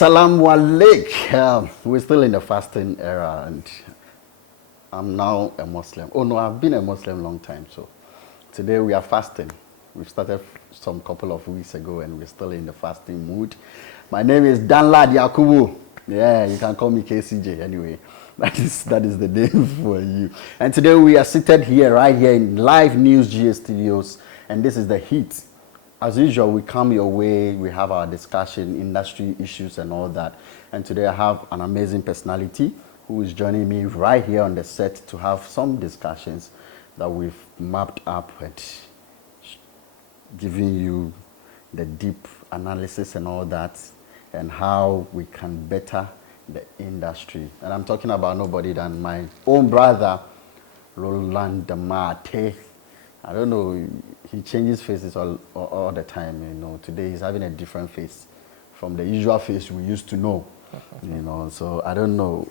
Assalamu alaikum. We're still in the fasting era, and I'm now a Muslim. Oh no, I've been a Muslim long time. So today we are fasting. We've started some couple of weeks ago, and we're still in the fasting mood. My name is Danlad Yakubu. Yeah, you can call me KCJ anyway. That is the name for you. And today we are seated here, right here in LivenewsGh studios, and this is the heat. As usual, we come your way, we have our discussion, industry issues and all that. And today I have an amazing personality who is joining me right here on the set to have some discussions that we've mapped up and giving you the deep analysis and all that, and how we can better the industry. And I'm talking about nobody than my own brother, Roland Mate. I don't know, he changes faces all the time, you know. Today he's having a different face from the usual face we used to know, you know. So I don't know.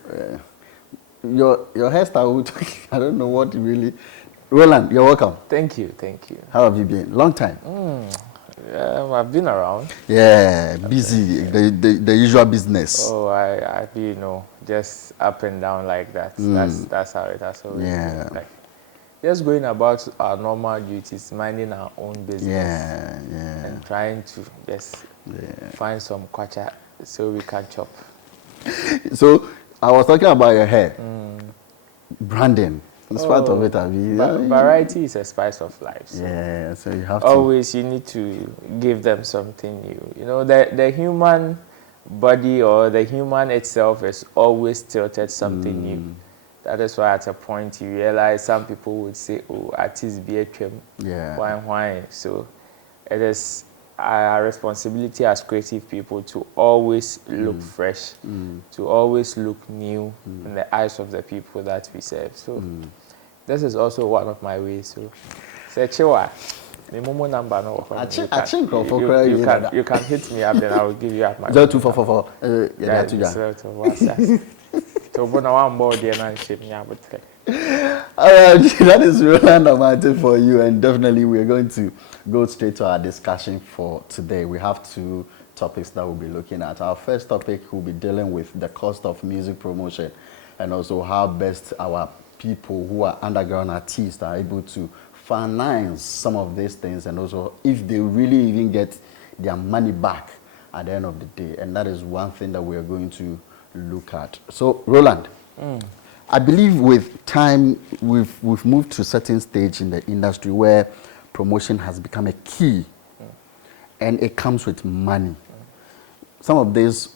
Your hairstyle, I don't know what really. Roland, you're welcome. Thank you, thank you. How have you been? Long time. I've been around. Yeah, busy, the usual business. Oh, I you know, just up and down like that. That's how it has always been. Like, just going about our normal duties, minding our own business. And trying to just find some kwacha so we can chop. So, I was talking about your hair. Branding. In spite of it, variety is a spice of life. So yeah, so you have always you need to give them something new. You know, the human body or the human itself is always tilted something new. That is why at a point you realize some people would say, "Oh, artists be a trim, why?" So it is our responsibility as creative people to always look fresh, to always look new in the eyes of the people that we serve. So this is also one of my ways. So say Chewa, my momo number no. You can hit me up and I will give you up my 0244. That is Roland Amate for you, and definitely we are going to go straight to our discussion for today. We have two topics that we'll be looking at. Our first topic will be dealing with the cost of music promotion, and also how best our people who are underground artists are able to finance some of these things, and also if they really even get their money back at the end of the day. And that is one thing that we are going to look at. So, Roland, I believe with time we've moved to a certain stage in the industry where promotion has become a key, and it comes with money. Some of these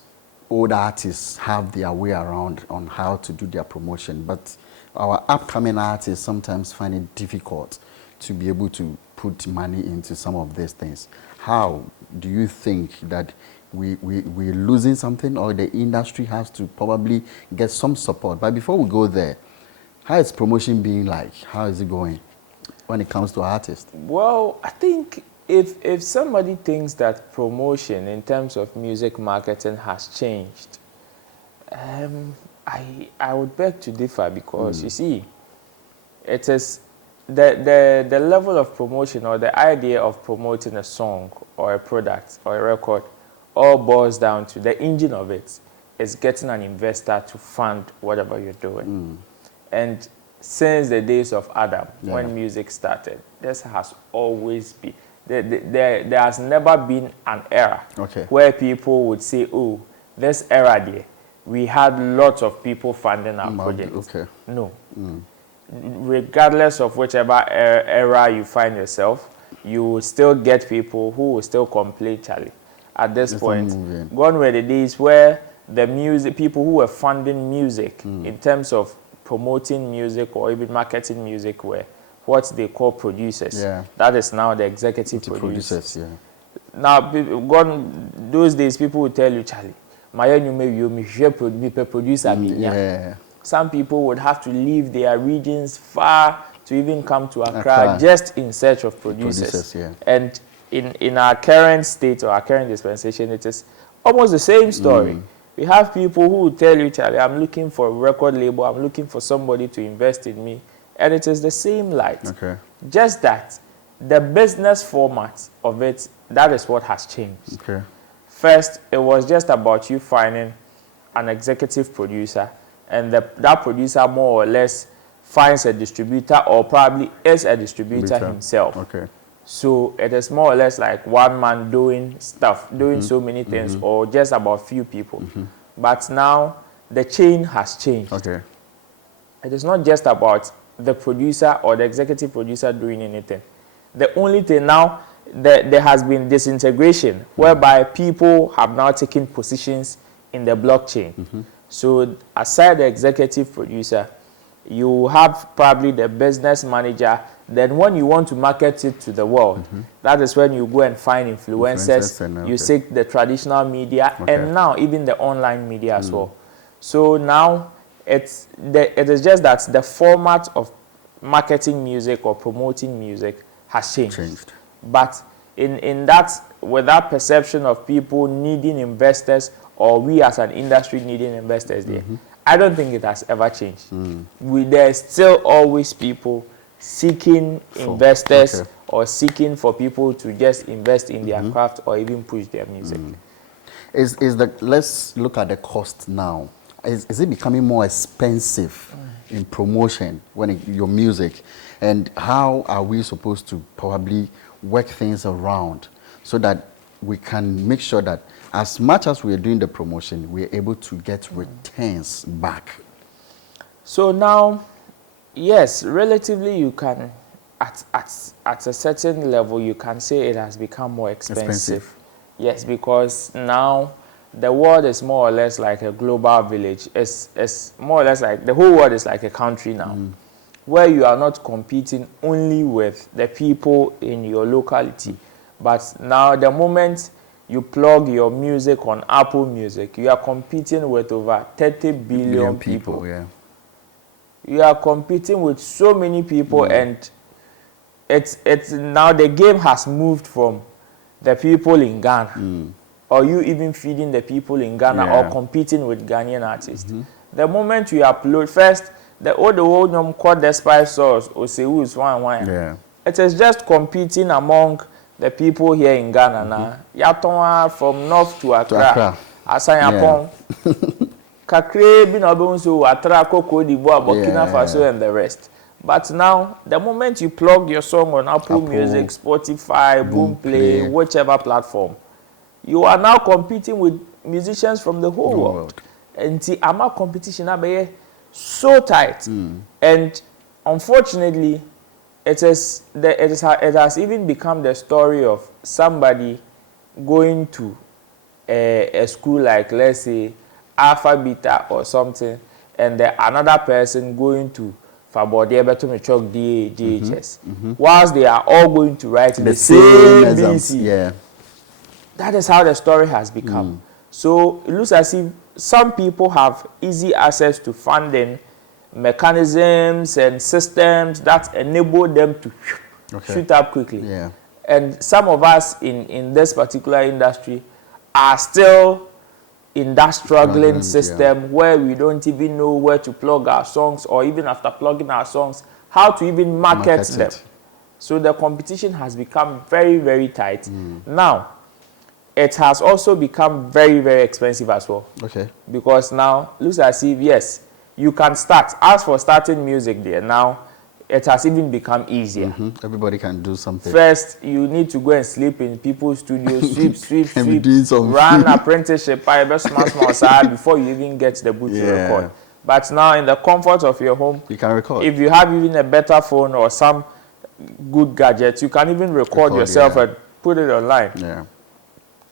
old artists have their way around on how to do their promotion, but our upcoming artists sometimes find it difficult to be able to put money into some of these things. How do you think that we're losing something, or the industry has to probably get some support? But before we go there, how is promotion being like? How is it going when it comes to artists? Well, I think if somebody thinks that promotion in terms of music marketing has changed, I would beg to differ, because you see, it is the level of promotion or the idea of promoting a song or a product or a record all boils down to the engine of it is getting an investor to fund whatever you're doing. And since the days of Adam, when music started, this has always been, there has never been an era where people would say, oh, this era there, we had lots of people funding our projects. No. Regardless of whichever era you find yourself, you will still get people who will still complain, Charlie. At this point, gone were the days where the music people who were funding music in terms of promoting music or even marketing music were what they call producers. That is now the executive producers. Now, gone those days, people would tell you, Charlie, producer. Some people would have to leave their regions far to even come to Accra just in search of producers. And in our current state or our current dispensation, it is almost the same story. We have people who will tell you, Charlie, I'm looking for a record label, I'm looking for somebody to invest in me. And it is the same light. Just that the business format of it, that is what has changed. first, it was just about you finding an executive producer, and that producer more or less finds a distributor or probably is a distributor himself. Okay. So it is more or less like one man doing stuff, doing so many things, or just about few people. But now the chain has changed. Okay. It is not just about the producer or the executive producer doing anything. The only thing now, there has been disintegration, whereby people have now taken positions in the blockchain. So aside the executive producer, you have probably the business manager. Then when you want to market it to the world, that is when you go and find influencers, you seek the traditional media, and now even the online media as well. So now it is just that the format of marketing music or promoting music has changed. But in that, with that perception of people needing investors, or we as an industry needing investors there, I don't think it has ever changed. There's still always people seeking investors or seeking for people to just invest in their craft or even push their music. Let's look at the cost now. Is it becoming more expensive in promotion your music? And how are we supposed to probably work things around so that we can make sure that as much as we are doing the promotion, we are able to get returns back? So now, yes, relatively you can, at a certain level, you can say it has become more expensive. Yes, because now the world is more or less like a global village. It's more or less like the whole world is like a country now, where you are not competing only with the people in your locality, but now the moment you plug your music on Apple Music, you are competing with over 30 billion people. Yeah. You are competing with so many people, and it's now the game has moved from the people in Ghana, or you even feeding the people in Ghana or competing with Ghanaian artists. The moment you upload first, the old called the Spice Sauce or Sewus one. It is just competing among the people here in Ghana now. Yatonwa from north to Accra. Asanyapong. Kakre binobunso Atra Koko Diboa Burkina Faso and the rest. But now, the moment you plug your song on Apple Music, Spotify, Boomplay, whichever platform, you are now competing with musicians from the whole world. And the amount competition is so tight. And unfortunately, it has even become the story of somebody going to a school like, let's say, Alphabeta or something, and another person going to DHS, whilst they are all going to write the same BC. That is how the story has become. So it looks as if some people have easy access to funding mechanisms and systems that enable them to shoot up quickly. And some of us in this particular industry are still in that struggling system where we don't even know where to plug our songs, or even after plugging our songs, how to even market them. So the competition has become very, very tight. Now, it has also become very, very expensive as well. Because now, looks as if, yes, you can start. As for starting music there, now, it has even become easier. Everybody can do something. First, you need to go and sleep in people's studios, sweep, run apprenticeship, before you even get the boot to record. But now, in the comfort of your home, you can record. If you have even a better phone or some good gadgets, you can even record yourself and put it online.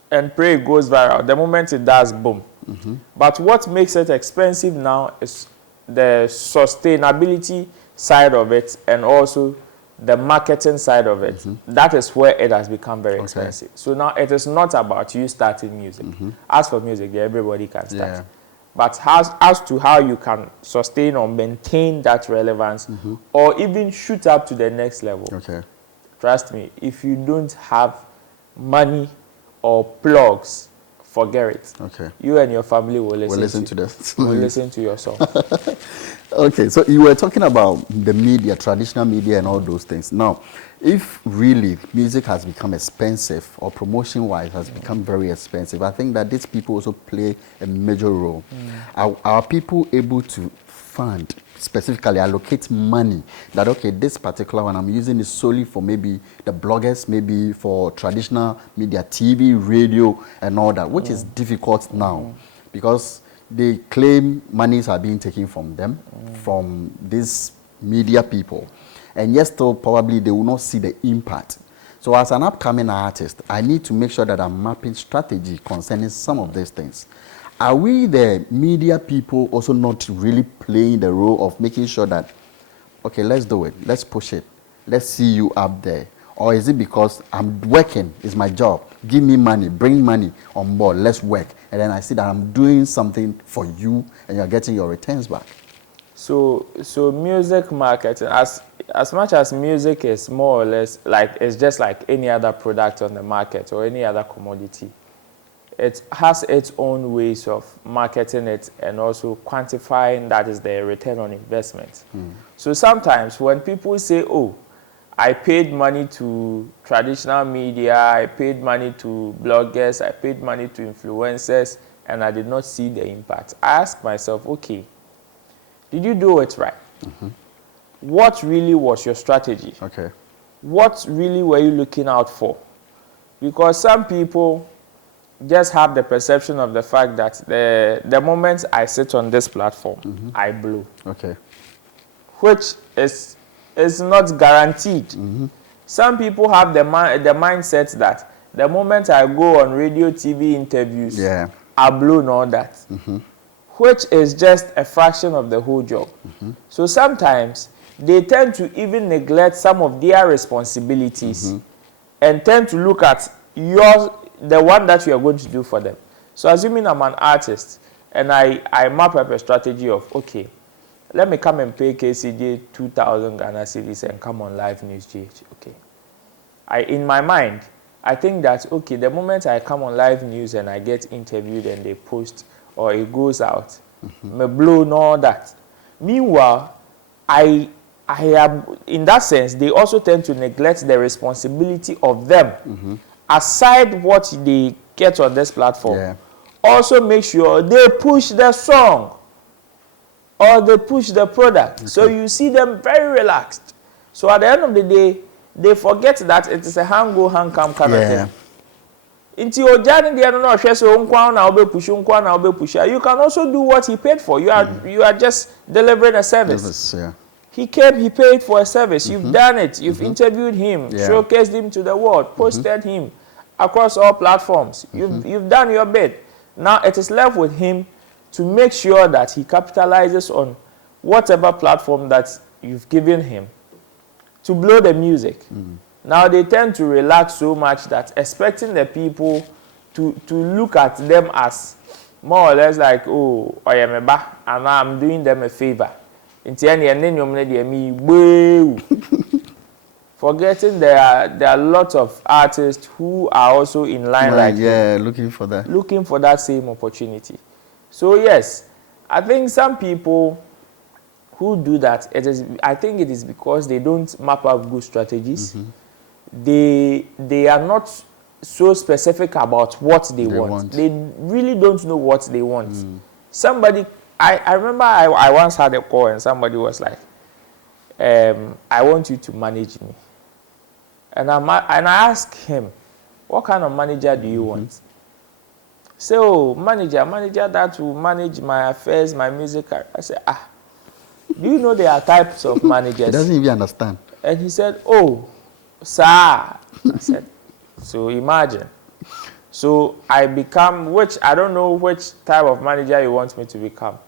And pray it goes viral. The moment it does, boom. But what makes it expensive now is the sustainability side of it, and also the marketing side of it. That is where it has become very expensive. So now it is not about you starting music. As for music, everybody can start. But as to how you can sustain or maintain that relevance, or even shoot up to the next level, trust me, if you don't have money or plugs forget it. Okay. You and your family will listen, to this. will listen to your song. Okay, so you were talking about the media, traditional media and all those things. Now, if really music has become expensive or promotion-wise has become very expensive, I think that these people also play a major role. Are people able to fund, specifically allocate money that, okay, this particular one I'm using is solely for maybe the bloggers, maybe for traditional media, TV, radio and all that, which is difficult now because they claim monies are being taken from them, from these media people, and yet still probably they will not see the impact. So as an upcoming artist, I need to make sure that I'm mapping strategy concerning some of these things. Are we, the media people, also not really playing the role of making sure that, okay, let's do it, let's push it, let's see you up there? Or is it because I'm working, it's my job, give me money, bring money on board, let's work, and then I see that I'm doing something for you and you're getting your returns back? So music marketing, as much as music is more or less like, it's just like any other product on the market or any other commodity, it has its own ways of marketing it and also quantifying that is the return on investment. So sometimes when people say, oh, I paid money to traditional media, I paid money to bloggers, I paid money to influencers, and I did not see the impact, I ask myself, okay, did you do it right? What really was your strategy? Okay. What really were you looking out for? Because some people just have the perception of the fact that the moment I sit on this platform, I blow. Okay. Which is not guaranteed. Some people have the mindset that the moment I go on radio, TV interviews, I blow and all that. Which is just a fraction of the whole job. So sometimes they tend to even neglect some of their responsibilities and tend to look at the one that you are going to do for them. So assuming I'm an artist and I map up a strategy of, okay, let me come and pay KCJ 2,000 Ghana cedis and come on LivenewsGh. Okay. In my mind, I think that, okay, the moment I come on live news and I get interviewed and they post or it goes out, me blow and all that. Meanwhile, I am, in that sense, they also tend to neglect the responsibility of them. Aside what they get on this platform, also make sure they push the song or they push the product. So you see them very relaxed. So at the end of the day, they forget that it is a hang-go, hang-come kind of thing. You can also do what he paid for. You are just delivering a service. He paid for a service. You've done it. You've interviewed him, showcased him to the world, posted him across all platforms. You've done your bit. Now it is left with him to make sure that he capitalizes on whatever platform that you've given him to blow the music. Now they tend to relax so much that expecting the people to look at them as more or less like, oh, I am a ba, and I'm doing them a favor. Forgetting there are lots of artists who are also in line like him, looking for that same opportunity. So yes, I think some people who do that, I think it is because they don't map out good strategies. They are not so specific about what they want. They really don't know what they want. Somebody, I remember I once had a call and somebody was like, I want you to manage me. And I asked him, what kind of manager do you want? So, manager that will manage my affairs, my music. I said, do you know there are types of managers? He doesn't even understand. And he said, oh, sir. I said, so imagine. So I become, I don't know which type of manager you want me to become.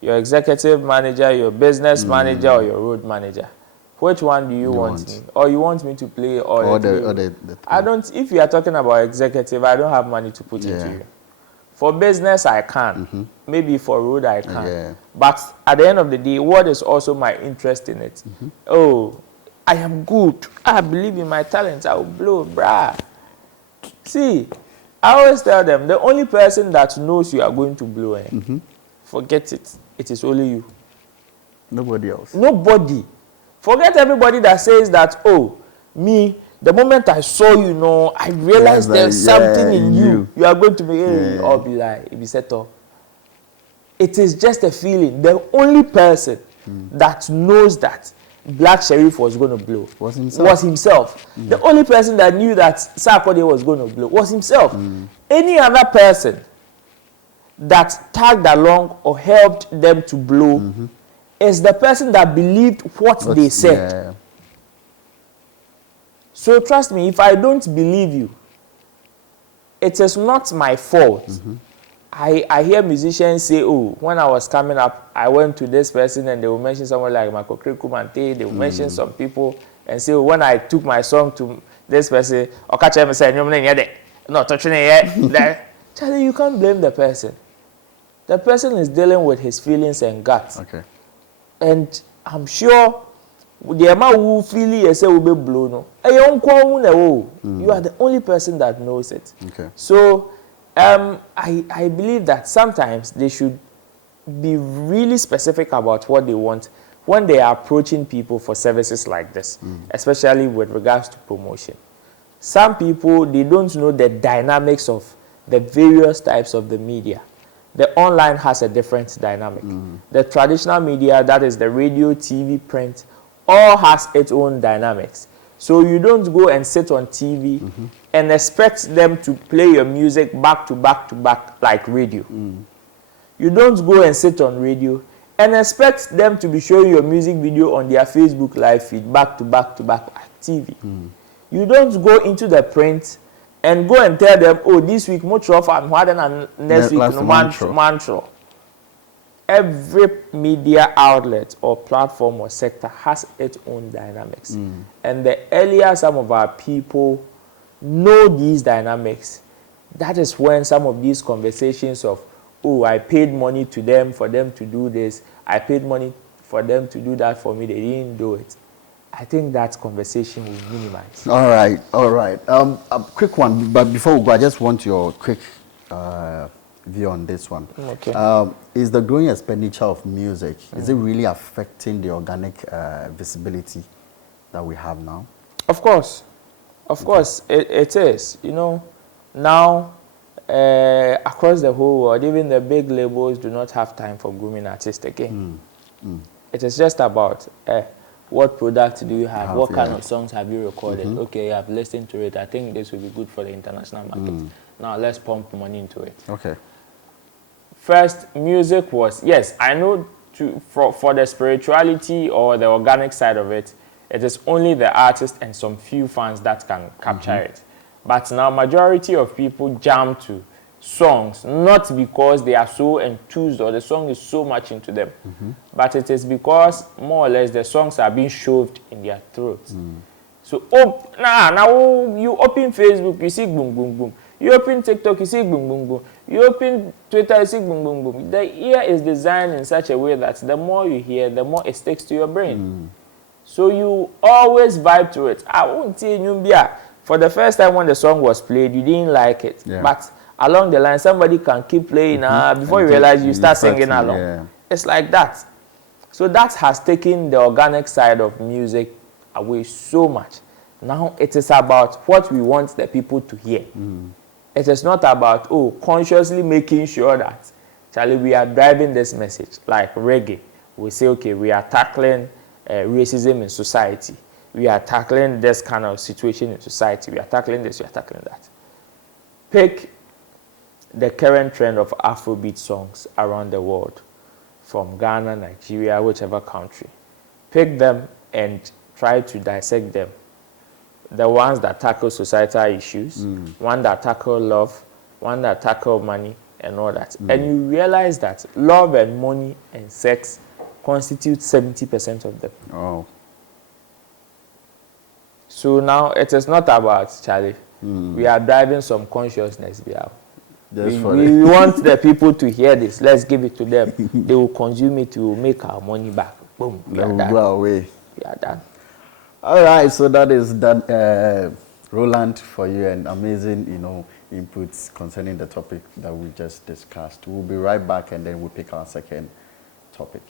Your executive manager, your business manager, or your road manager. Which one do you want me? Or you want me to play all the I don't, if you are talking about executive, I don't have money to put into you. For business, I can. Maybe for road, I can. But at the end of the day, what is also my interest in it? Oh, I am good. I believe in my talents. I will blow, brah. See, I always tell them, the only person that knows you are going to blow, forget it. It is only you. Nobody else. Nobody. Forget everybody that says that, oh, me, the moment I saw you, know, I realized there's something in you. You are going to be, or be like, be set up. It is just a feeling. The only person that knows that Black Sheriff was going to blow was himself. The only person that knew that Sarkodie was going to blow was himself. Any other person that tagged along or helped them to blow is the person that believed what they said. Yeah. So trust me, if I don't believe you, it is not my fault. I hear musicians say, oh, when I was coming up, I went to this person and they will mention someone like Makokre Kumante, they will mention some people and say, oh, when I took my song to this person, no, touching it. Charlie, you can't blame the person. The person is dealing with his feelings and guts. Okay. And I'm sure the amount who feel it will be blown. You are the only person that knows it. Okay. So I believe that sometimes they should be really specific about what they want when they are approaching people for services like this, especially with regards to promotion. Some people, they don't know the dynamics of the various types of the media. The online has a different dynamic. The traditional media, that is the radio, TV, print, all has its own dynamics. So you don't go and sit on TV and expect them to play your music back to back to back like radio. You don't go and sit on radio and expect them to be showing your music video on their Facebook live feed back to back to back like TV. You don't go into the print and go and tell them, oh, this week much of and next week mantra. Every media outlet or platform or sector has its own dynamics. And the earlier some of our people know these dynamics, that is when some of these conversations of, oh, I paid money to them for them to do this, I paid money for them to do that for me, they didn't do it. I think that conversation will minimize. All right. A quick one, but before we go, I just want your quick view on this one. Okay. Is the growing expenditure of music, is it really affecting the organic visibility that we have now? Of course. Of course, it is. You know, now across the whole world, even the big labels do not have time for grooming artists again. It is just about what product do you have? What kind of songs have you recorded? Okay, you have listened to it. I think this will be good for the international market. Now let's pump money into it. Okay. First, music was, yes, I know for the spirituality or the organic side of it, it is only the artist and some few fans that can capture it. But now majority of people jump to songs, not because they are so enthused or the song is so much into them, but it is because more or less the songs are being shoved in their throats. So now you open Facebook, you see boom boom boom. You open TikTok, you see boom boom boom. You open Twitter, you see boom boom boom. The ear is designed in such a way that the more you hear, the more it sticks to your brain. So you always vibe to it. I won't tell you, for the first time when the song was played, you didn't like it, but along the line, somebody can keep playing. Before you realize, you start singing along. It's like that. So that has taken the organic side of music away so much. Now it is about what we want the people to hear. It is not about, oh, consciously making sure that, Charlie, we are driving this message. Like reggae, we say, okay, we are tackling racism in society. We are tackling this kind of situation in society. We are tackling this, we are tackling that. Pick the current trend of afrobeat songs around the world, from Ghana, Nigeria, whichever country. Pick them and try to dissect them. The ones that tackle societal issues, one that tackle love, one that tackle money, and all that. And you realize that love and money and sex constitute 70% of them. Oh. So now it is not about, Charlie, we are driving some consciousness behind. We want the people to hear this. Let's give it to them. They will consume it. We will make our money back. Boom. We are done. Go away. We are done. All right. So that is that, Roland, for you, and amazing, inputs concerning the topic that we just discussed. We'll be right back and then we'll pick our second topic.